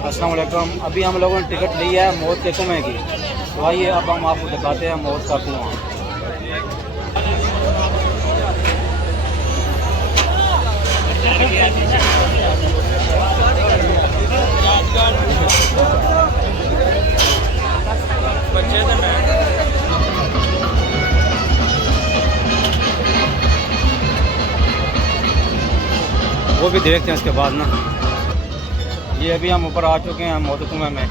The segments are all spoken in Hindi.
अस्सलाम वालेकुम। अभी हम लोगों ने टिकट ली है मौत के कुएँ की, तो आइए अब हम आपको दिखाते हैं मौत का कुआँ। वो भी देखते हैं इसके बाद ना। ये अभी हम ऊपर आ चुके हैं मौत कुएँ में,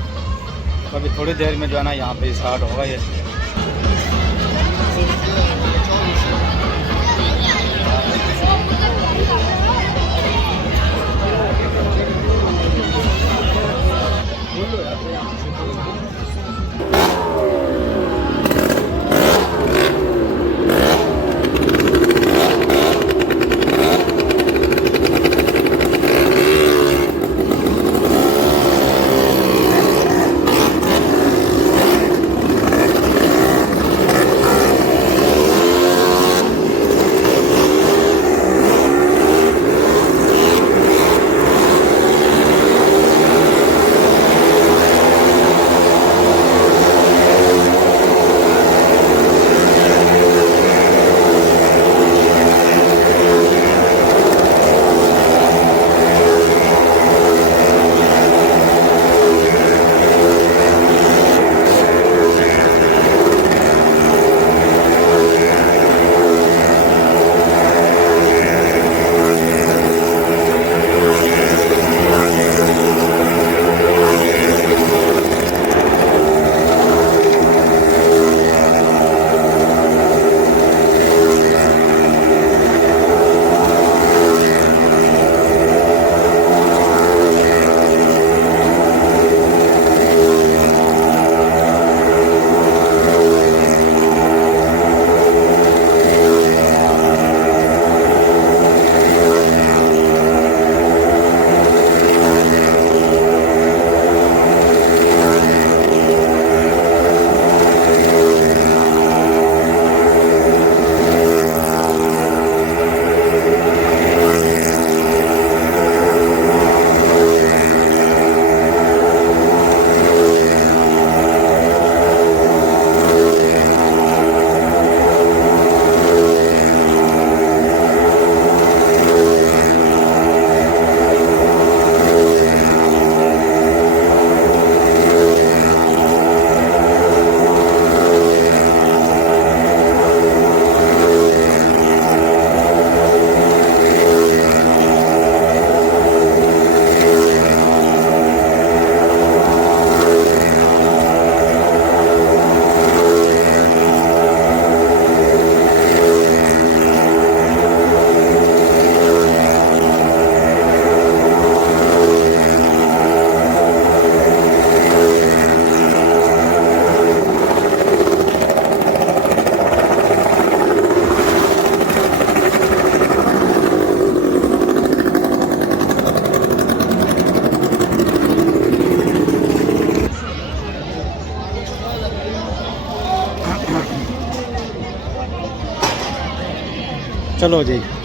तो अभी थोड़ी देर में जो है ना यहाँ पे स्टार्ट होगा ये। चलो जी।